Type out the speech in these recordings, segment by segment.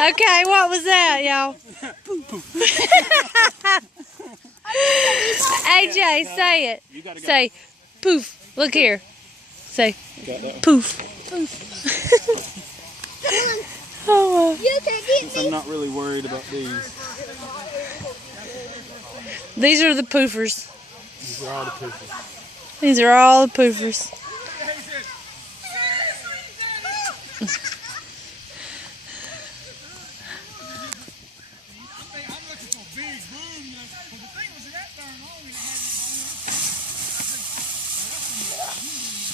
Okay, what was that, y'all? AJ, say it. Say, poof. Look here. Say, poof. Oh, Since I'm not really worried about these. These are the poofers. These are all the poofers. These are all the poofers.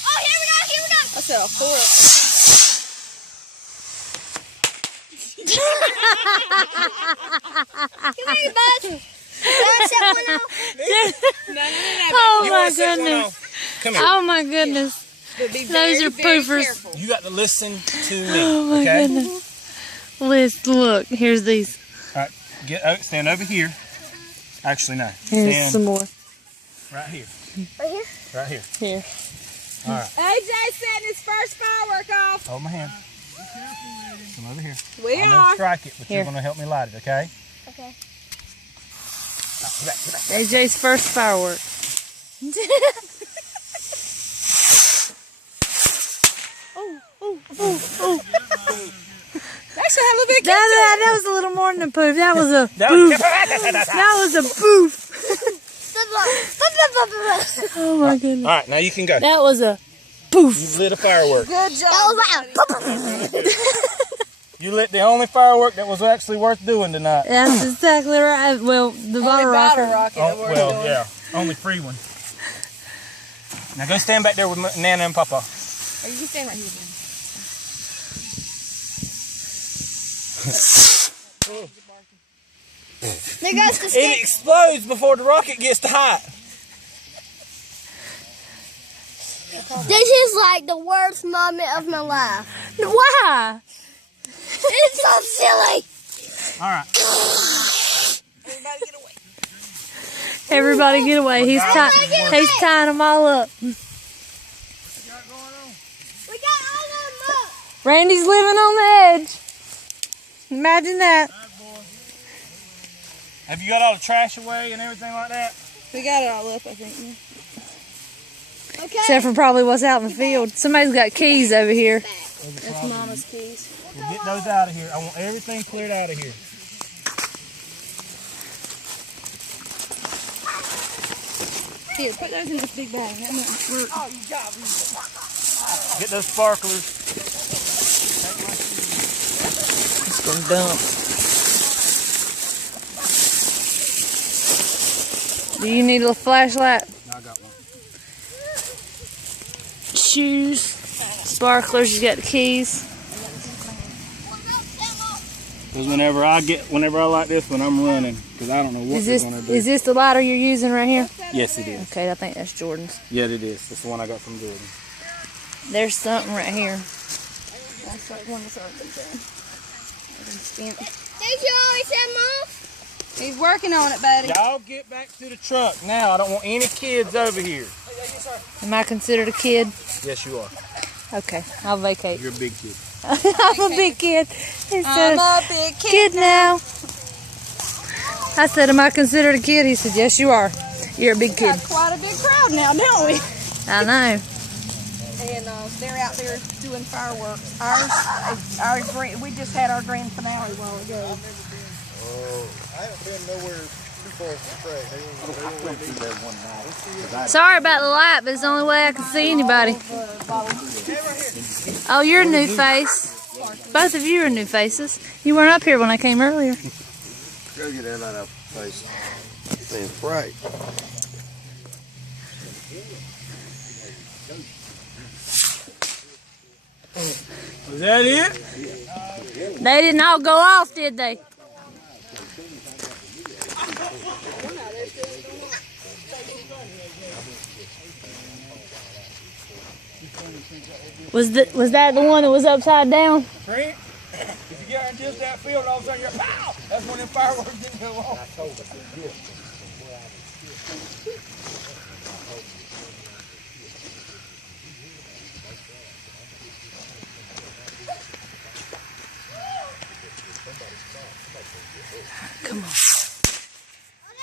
Oh, here we go, here we go. I said a forest. Come here, bud. Oh my goodness. Come here. Oh my goodness. Those are poofers. Careful. You got to listen to me. Oh my Okay? goodness. Look, here's these. All right. Stand over here. Actually, no. Here's Stand some more. right here. Right here? Right here. Here. All right. AJ setting his first firework off. Hold my hand. Come over here. We I'm going to are. strike it, but Here. you're going to help me light it, okay? Okay. AJ's first firework. Oh. Actually, had a little bit of That was a little more than a poof. That was a poof. That was a poof. Oh my goodness. All right, now you can go. That was a poof. You lit a firework. Good job. You lit the only firework that was actually worth doing tonight. That's exactly right. Well, the bottle Bottle rocket. rocket. Oh, well, yeah. Only free one. Now go stand back there with Nana and Papa. Or you can stand right here. There goes the It stick. explodes before the rocket gets to height. This is like the worst moment of my life. Why? It's so silly. All right. Everybody get away. Everybody get away. He's tying them all up. We got all of them up. Randy's living on the edge. Imagine that. Have you got all the trash away and everything like that? We got it all up, I think. Okay. Except for probably what's out in the field. Somebody's got keys over here. That's Mama's keys. We'll get those out of here. I want everything cleared out of here. Here, put those in this big bag. That might work. Oh, you got me. Get those sparklers. It's gonna dump. Do you need a flashlight? No, I got one. Shoes, sparklers. You got the keys. Because whenever I light this one, I'm running. Because I don't know what they're going to do. Is this the lighter you're using right here? Yes, it is. Okay, I think that's Jordan's. Yeah, it is. That's the one I got from Jordan. There's something right here. That's like one that's already done. Did you always have Mom? He's working on it, buddy. Y'all get back to the truck now. I don't want any kids over here. Am I considered a kid? Yes, you are. Okay, I'll vacate. You're a big kid. I'm a big kid. He said, I'm a big kid now. I said, am I considered a kid? He said, yes, you are. You're a big We've kid. got quite a big crowd now, don't we? I know. And they're out there doing fireworks. We just had our grand finale a while ago. Oh, I haven't been nowhere too far from the track. They won't let me there one night. Sorry about the light, but it's the only way I can see anybody. Oh, you're a new face. Both of you are new faces. You weren't up here when I came earlier. Go get that light out of the face. Thing's bright. Was that it? They didn't all go off, did they? Was that the one that was upside down? Trent, if you get in just that field, all of a sudden you're pow! That's when the fireworks didn't go off. Come on.